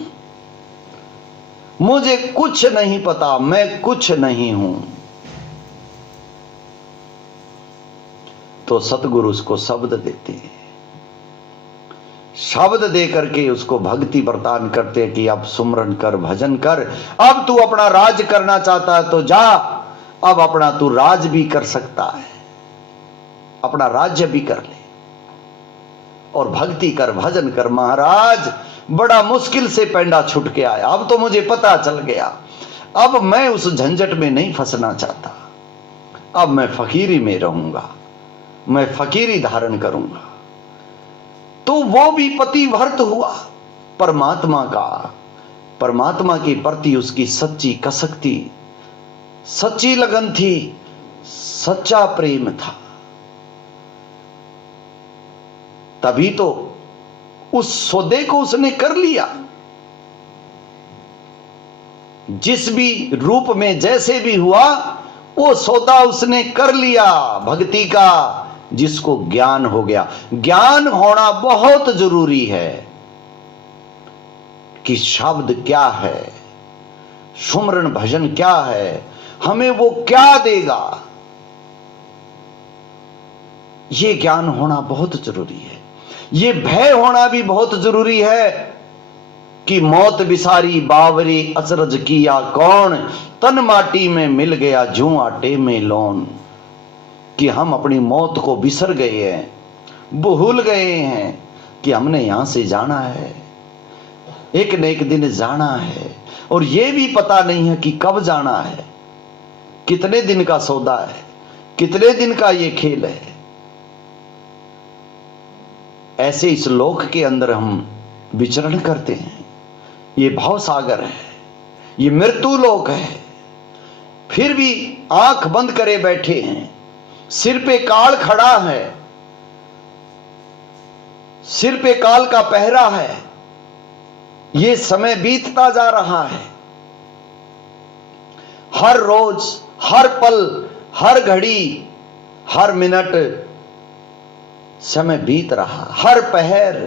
मुझे कुछ नहीं पता, मैं कुछ नहीं हूं। तो सतगुरु उसको शब्द देते हैं, शब्द दे करके उसको भक्ति प्रदान करते कि अब सुमरन कर, भजन कर, अब तू अपना राज करना चाहता है तो जा, अब अपना तू राज भी कर सकता है, अपना राज्य भी कर ले और भक्ति कर, भजन कर। महाराज बड़ा मुश्किल से पेंडा छूट के आया, अब तो मुझे पता चल गया, अब मैं उस झंझट में नहीं फंसना चाहता, अब मैं फकीरी में रहूंगा, मैं फकीरी धारण करूंगा। तो वो भी पतिव्रत हुआ परमात्मा का, परमात्मा के प्रति उसकी सच्ची कसक थी, सच्ची लगन थी, सच्चा प्रेम था। तभी तो उस सौदे को उसने कर लिया। जिस भी रूप में जैसे भी हुआ वो सौदा उसने कर लिया भक्ति का, जिसको ज्ञान हो गया। ज्ञान होना बहुत जरूरी है कि शब्द क्या है, सुमरन भजन क्या है, हमें वो क्या देगा, ये ज्ञान होना बहुत जरूरी है। ये भय होना भी बहुत जरूरी है कि मौत बिसारी बावरी अचरज किया कौन, तन माटी में मिल गया जूं आटे में लौन। कि हम अपनी मौत को बिसर गए हैं, भूल गए हैं कि हमने यहां से जाना है, एक न एक दिन जाना है, और यह भी पता नहीं है कि कब जाना है, कितने दिन का सौदा है, कितने दिन का ये खेल है। ऐसे इस लोक के अंदर हम विचरण करते हैं। ये भव सागर है, ये मृत्यु लोक है, फिर भी आंख बंद करे बैठे हैं। सिर पे काल खड़ा है, सिर पे काल का पहरा है, ये समय बीतता जा रहा है। हर रोज, हर पल, हर घड़ी, हर मिनट समय बीत रहा, हर पहर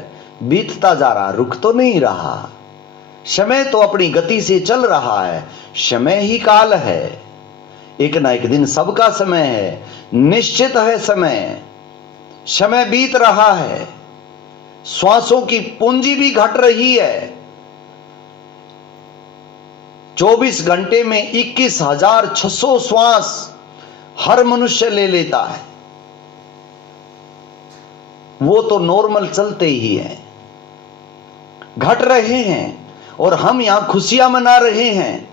बीतता जा रहा, रुक तो नहीं रहा। समय तो अपनी गति से चल रहा है, समय ही काल है। एक ना एक दिन सबका समय है, निश्चित है समय। समय बीत रहा है, श्वासों की पूंजी भी घट रही है। 24 घंटे में 21,600 श्वास हर मनुष्य ले लेता है। वो तो नॉर्मल चलते ही हैं, घट रहे हैं। और हम यहां खुशियां मना रहे हैं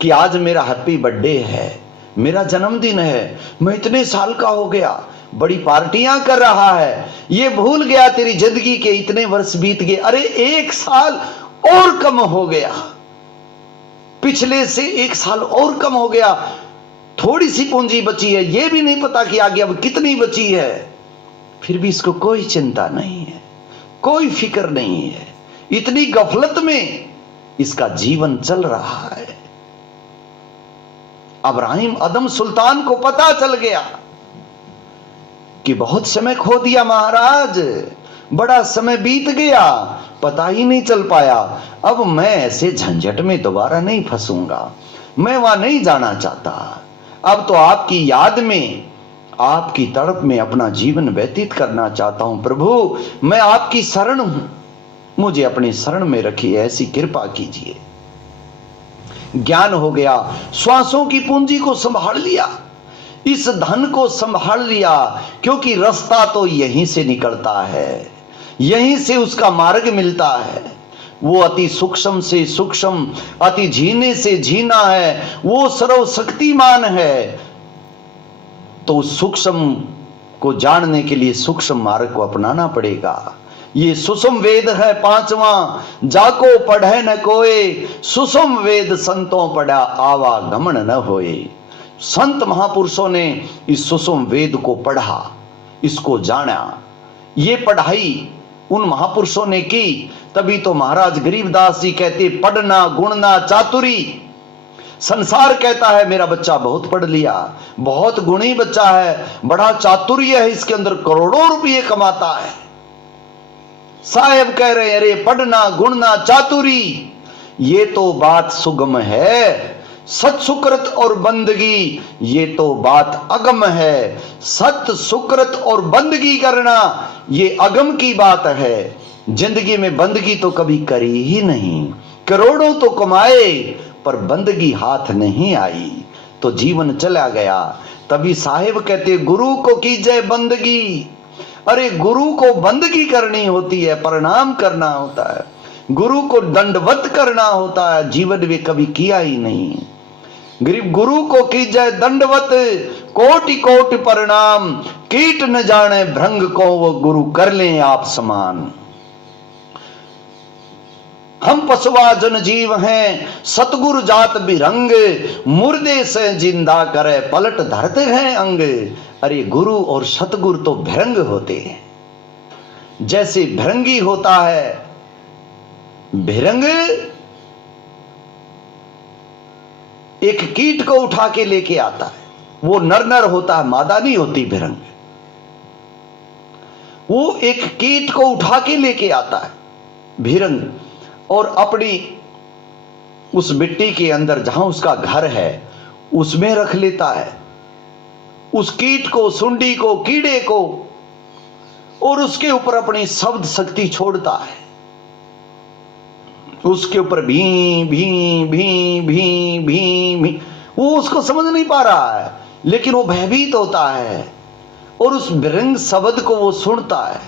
कि आज मेरा हैप्पी बर्थडे है, मेरा जन्मदिन है, मैं इतने साल का हो गया, बड़ी पार्टियां कर रहा है। ये भूल गया तेरी जिंदगी के इतने वर्ष बीत गए। अरे 1 साल और कम हो गया, पिछले से 1 साल और कम हो गया। थोड़ी सी पूंजी बची है, ये भी नहीं पता कि आगे अब कितनी बची है। फिर भी इसको कोई चिंता नहीं है, कोई फिक्र नहीं है। इतनी गफलत में इसका जीवन चल रहा है। अब्राहिम अदम सुल्तान को पता चल गया कि बहुत समय खो दिया महाराज, बड़ा समय बीत गया, पता ही नहीं चल पाया। अब मैं ऐसे झंझट में दोबारा नहीं फंसूंगा, मैं वहां नहीं जाना चाहता। अब तो आपकी याद में, आपकी तड़प में अपना जीवन व्यतीत करना चाहता हूं। प्रभु मैं आपकी शरण हूं, मुझे अपनी शरण में रखिए, ऐसी कृपा कीजिए। ज्ञान हो गया, श्वासों की पूंजी को संभाल लिया, इस धन को संभाल लिया, क्योंकि रास्ता तो यहीं से निकलता है, यहीं से उसका मार्ग मिलता है। वो अति सूक्ष्म से सूक्ष्म, अति झीने से झीना है, वो सर्वशक्तिमान है। तो उस सूक्ष्म को जानने के लिए सूक्ष्म मार्ग को अपनाना पड़ेगा। ये सुषम वेद है 5वां, जाको पढ़े न कोय, सुषम वेद संतों पढ़ा आवा गमन न होए। संत महापुरुषों ने इस सुषम वेद को पढ़ा, इसको जाना। ये पढ़ाई उन महापुरुषों ने की, तभी तो महाराज गरीबदास जी कहते पढ़ना गुणना चातुरी। संसार कहता है मेरा बच्चा बहुत पढ़ लिया, बहुत गुणी बच्चा है, बड़ा चातुर्य है, इसके अंदर करोड़ों रुपये कमाता है। साहेब कह रहे अरे पढ़ना गुणना चातुरी, ये तो बात सुगम है। सत सुकृत और बंदगी, ये तो बात अगम है। सत सुकृत और बंदगी करना ये अगम की बात है। जिंदगी में बंदगी तो कभी करी ही नहीं, करोड़ों तो कमाए पर बंदगी हाथ नहीं आई, तो जीवन चला गया। तभी साहेब कहते गुरु को कीजिए बंदगी। अरे गुरु को बंदगी करनी होती है, प्रणाम करना होता है, गुरु को दंडवत करना होता है, जीवन में कभी किया ही नहीं। गरीब गुरु को कीजिए दंडवत, कोटि कोटि प्रणाम, कीट न जाने भृंग को वो गुरु कर लें आप समान। हम पशुआ जन जीव हैं, सतगुरु जात बिरंग, मुर्दे से जिंदा करे पलट धरते हैं अंग। अरे गुरु और सतगुरु तो भिरंग होते हैं। जैसे भिरंगी होता है, भिरंग एक कीट को उठा के लेके आता है, वो नर नर होता है, मादा नहीं होती भिरंग। वो एक कीट को उठा के लेके आता है भिरंग, और अपनी उस मिट्टी के अंदर जहां उसका घर है उसमें रख लेता है उस कीट को, सुंडी को, कीड़े को, और उसके ऊपर अपनी शब्द शक्ति छोड़ता है। उसके ऊपर भी भी भी भी भी भी, वो उसको समझ नहीं पा रहा है, लेकिन वो भयभीत होता है और उस भिरंग शब्द को वो सुनता है।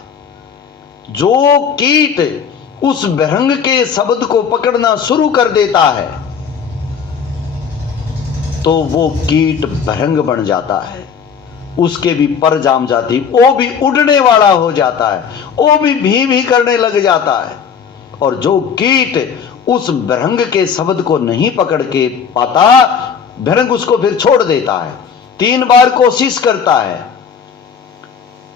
जो कीट उस भिरंग के शब्द को पकड़ना शुरू कर देता है तो वो कीट भिरंग बन जाता है, उसके भी पर जाम जाती, वो भी उड़ने वाला हो जाता है, वो भी करने लग जाता है। और जो कीट उस भिरंग के शब्द को नहीं पकड़ के पाता, भिरंग उसको फिर छोड़ देता है। 3 बार कोशिश करता है,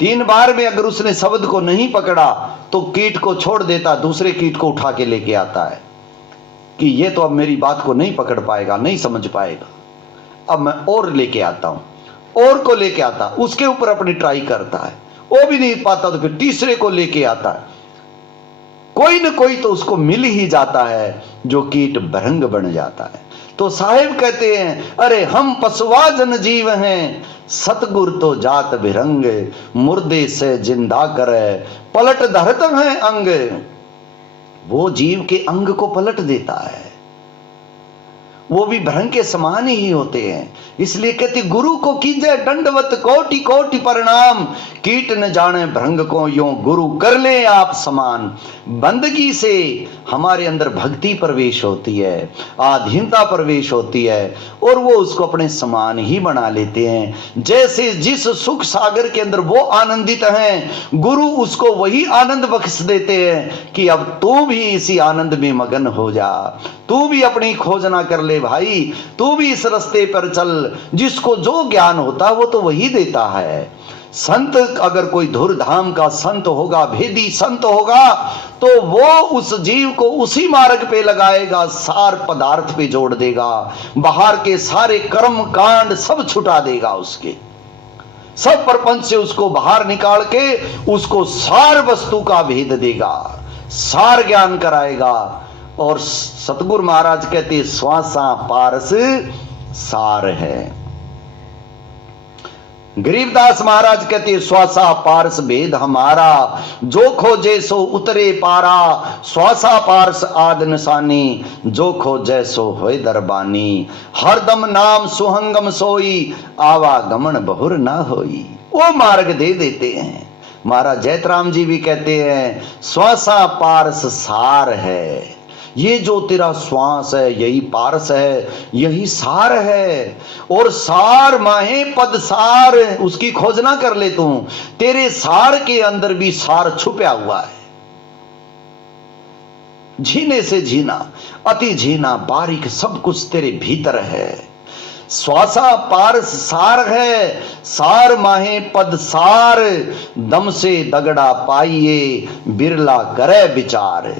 3 बार में अगर उसने शब्द को नहीं पकड़ा तो कीट को छोड़ देता, दूसरे कीट को उठा के लेके आता है कि ये तो अब मेरी बात को नहीं पकड़ पाएगा, नहीं समझ पाएगा, अब मैं और लेके आता हूं। और को लेके आता, उसके ऊपर अपनी ट्राई करता है, वो भी नहीं पाता तो फिर तीसरे को लेके आता है। कोई न कोई तो उसको मिल ही जाता है जो कीट भृंग बन जाता है। तो साहिब कहते हैं, अरे हम पशुआ जन जीव हैं, सतगुर तो जात भिरंग, मुर्दे से जिंदा करे पलट धरत है अंग। वो जीव के अंग को पलट देता है, वो भी भृंग के समान ही होते हैं। इसलिए कहते गुरु को कीजय दंडवत कोटि कोटि प्रणाम, कीट न जाने भृंग को यों गुरु कर ले आप समान। बंदगी से हमारे अंदर भक्ति प्रवेश होती है, आधीनता प्रवेश होती है, और वो उसको अपने समान ही बना लेते हैं। जैसे जिस सुख सागर के अंदर वो आनंदित हैं, गुरु उसको वही आनंद बख्श देते हैं कि अब तू भी इसी आनंद में मगन हो जा, तू भी अपनी खोज ना कर ले भाई, तू भी इस रास्ते पर चल। जिसको जो ज्ञान होता वो तो वही देता है। संत अगर कोई धुरधाम का संत होगा, भेदी संत होगा, तो वो उस जीव को उसी मार्ग पे लगाएगा, सार पदार्थ पे जोड़ देगा, बाहर के सारे कर्म कांड सब छुटा देगा, उसके सब प्रपंच से उसको बाहर निकाल के उसको सार वस्तु का भेद देगा, सार ज्ञान कराएगा। और सतगुरु महाराज कहते श्वासा पारस सार है। गरीबदास महाराज कहते श्वासा पारस भेद हमारा, जो खोजे सो उतरे पारा, श्वासा पारस आद निशानी, जो खोजे सो होय दरबानी, हरदम नाम सुहंगम सोई, आवागमन बहुर ना होई। वो मार्ग दे देते हैं। महाराज जैतराम जी भी कहते हैं श्वासा पारस सार है, ये जो तेरा श्वास है यही पारस है, यही सार है। और सार माहे पद सार, उसकी खोज ना कर ले तू, तेरे सार के अंदर भी सार छुपा हुआ है। जीने से जीना, अति जीना, बारीक सब कुछ तेरे भीतर है। श्वासा पारस सार है, सार माहे पद सार, दम से दगड़ा पाइए बिरला करे विचार।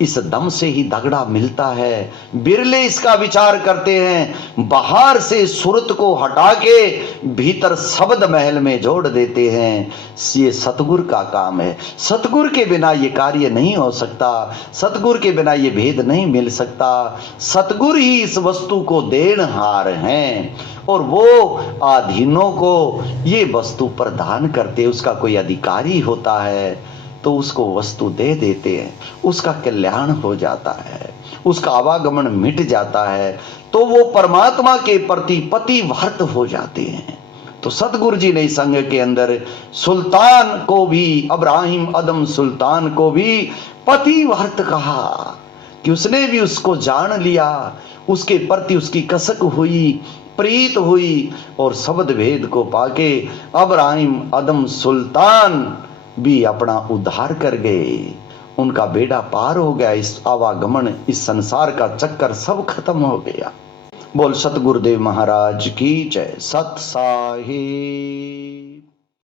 इस दम से ही दगड़ा मिलता है, बिरले इसका विचार करते हैं, बाहर से सुरत को हटा के भीतर शब्द महल में जोड़ देते हैं। ये सतगुरु का काम है। सतगुरु के बिना ये कार्य नहीं हो सकता, सतगुरु के बिना ये भेद नहीं मिल सकता। सतगुरु ही इस वस्तु को देनहार हैं, और वो आधीनों को ये वस्तु प्रदान करते, उसका कोई अधिकारी होता है तो उसको वस्तु दे देते हैं, उसका कल्याण हो जाता है, उसका आवागमन मिट जाता है, तो वो परमात्मा के प्रति पतिव्रत हो जाते हैं। तो सतगुरु जी ने संघ के अंदर सुल्तान को भी, इब्राहिम अदम सुल्तान को भी पतिव्रत कहा कि उसने भी उसको जान लिया, उसके प्रति उसकी कसक हुई, प्रीत हुई, और शब्द भेद को पाके इब्राहिम अदम सुल्तान भी अपना उद्धार कर गए, उनका बेड़ा पार हो गया। इस आवागमन, इस संसार का चक्कर सब खत्म हो गया। बोल सतगुरुदेव महाराज की जय। सत साहिब।